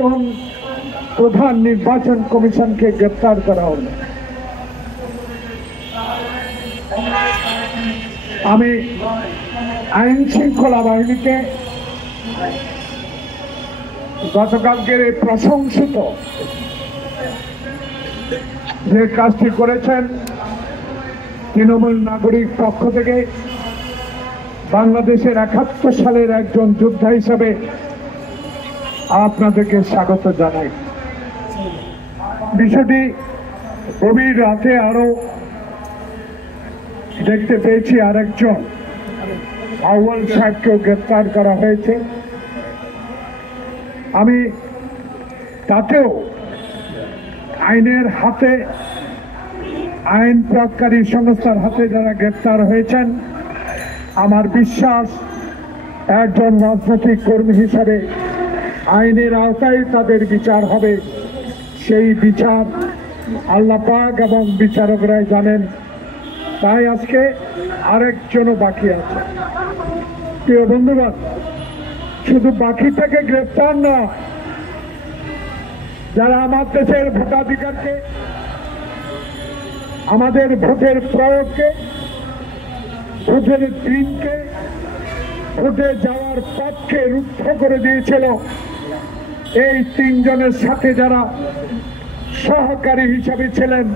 প্রাক্তন প্রধান নির্বাচন কমিশনকে গ্রেপ্তার করা হলো। আমি আইন শৃঙ্খলা বাহিনীকে গতকালকের এই প্রশংসিত যে কাজটি করেছেন তৃণমূল নাগরিক পক্ষ থেকে বাংলাদেশের ৭১ সালের একজন যোদ্ধা হিসাবে আপনাদেরকে স্বাগত জানাই। বিষয়টি গভীর রাতে আরো দেখতে পেয়েছি আরেকজন আউয়াল সাহেবকেও গ্রেপ্তার করা হয়েছে। আমি তাতেও আইনের হাতে, আইন প্রয়োগকারী সংস্থার হাতে যারা গ্রেপ্তার হয়েছেন, আমার বিশ্বাস একজন রাজনৈতিক কর্মী হিসাবে আইনের আওতায় তাদের বিচার হবে। সেই বিচার আল্লাহ পাক এবং বিচারকরাই জানেন। তাই আজকে আরেকজনও বাকি আছে। প্রিয় বন্ধুগণ, শুধু বাকি থেকে গ্রেপ্তার না, যারা আমার দেশের ভোটাধিকারকে, আমাদের ভোটের প্রয়োগকে, ভোটের দিনকে, ভোটে যাওয়ার পথকে রুদ্ধ করে দিয়েছিল, এই তিনজনের সাথে যারা সহকারী হিসাবে ছিলেন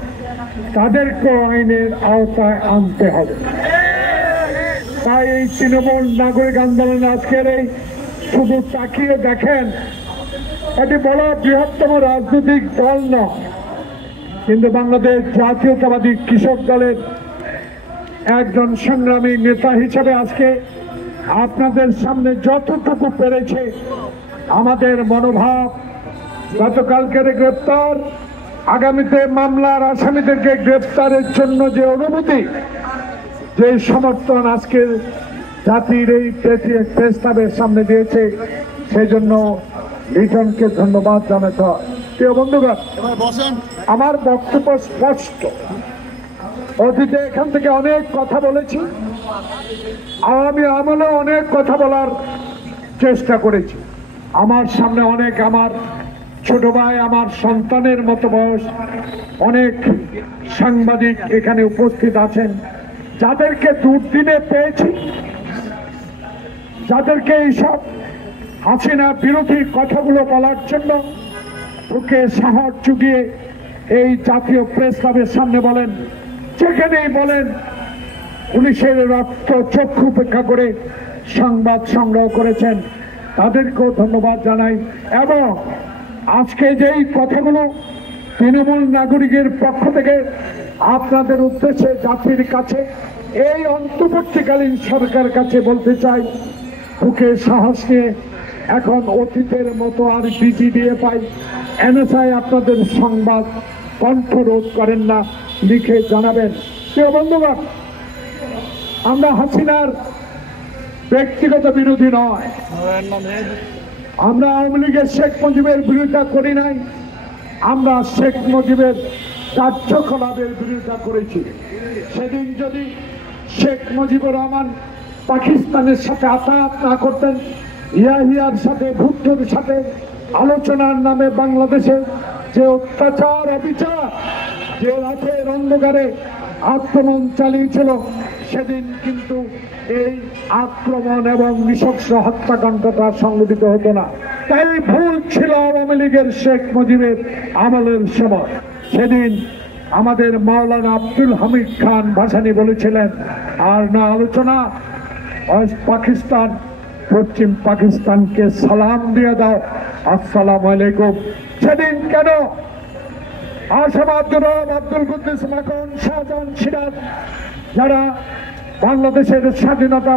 তাদেরকেও আইনের আওতায় আনতে হবে। তাই এই তৃণমূল নাগরিক আন্দোলন আজকের এই শুধু তাকিয়ে দেখেন, এটি বড় বৃহত্তম রাজনৈতিক দল নয়, কিন্তু বাংলাদেশ জাতীয়তাবাদী কৃষক দলের একজন সংগ্রামী নেতা হিসেবে আজকে আপনাদের সামনে যতটুকু পেরেছে আমাদের মনোভাব, গতকালকের গ্রেপ্তার, আগামীতে মামলার আসামিদেরকে গ্রেপ্তারের জন্য যে অনুমতি, যে সমর্থন আজকে জাতির এই প্রস্তাবের সামনে দিয়েছে, সেজন্য লিটনকে ধন্যবাদ জানাতে হয়। প্রিয় বন্ধুগণ, আমার বক্তব্য স্পষ্ট। অতীতে এখান থেকে অনেক কথা বলেছি, আওয়ামী আমলে অনেক কথা বলার চেষ্টা করেছি। আমার সামনে অনেক আমার ছোট ভাই, আমার সন্তানের মতো বয়স অনেক সাংবাদিক এখানে উপস্থিত আছেন, যাদেরকে দুর্দিনে পেয়েছি, যাদেরকে এইসব হাসিনা বিরোধী কথাগুলো বলার জন্য বুকে সাহস জুগিয়ে এই জাতীয় প্রেস ক্লাবের সামনে বলেন, যেখানেই বলেন, পুলিশের রক্ত চক্ষু উপেক্ষা করে সংবাদ সংগ্রহ করেছেন, তাদেরকেও ধন্যবাদ জানাই। এবং আজকে যেই কথাগুলো তৃণমূল নাগরিকের পক্ষ থেকে আপনাদের উদ্দেশ্যে জাতির কাছে, এই অন্তর্বর্তীকালীন সরকারের কাছে বলতে চাই, বুকে সাহস নিয়ে এখন অতীতের মতো আর বিজি দিয়ে পাই এনএসআই আপনাদের সংবাদ কণ্ঠরোধ করেন না, লিখে জানাবেন। প্রিয় বন্ধুগণ, আমরা হাসিনার ব্যক্তিগত বিরোধী নয়, আমরা আওয়ামী লীগের শেখ মুজিবের বিরোধিতা করি নাই, আমরা শেখ মুজিবের কার্যকলাপের বিরোধিতা করেছি। সেদিন যদি শেখ মুজিবুর রহমান পাকিস্তানের সাথে আতাত না করতেন, ইয়াহিয়ার সাথে, ভুট্টোর সাথে আলোচনার নামে বাংলাদেশে যে অত্যাচার, অবিচার, যে রাতের অন্ধকারে আক্রমণ চালিয়েছিল, সেদিন কিন্তু এই আক্রমণ এবং নৃশংস হত্যাকাণ্ডটা সংঘটিত হতো না। তাই ভুল ছিল আওয়ামী লীগের শেখ মুজিবের আমলের সময়। সেদিন আমাদের মাওলানা আব্দুল হামিদ খান ভাসানী বলেছিলেন, আর না আলোচনা, পাকিস্তান, পশ্চিম পাকিস্তানকে সালাম দিয়ে দাও, আসসালামু আলাইকুম। সেদিন কেন আসাম আব্দুল রব, আব্দুল কুদ্দুস মাখন, শাহজাহান সিরাজ, যারা বাংলাদেশের স্বাধীনতা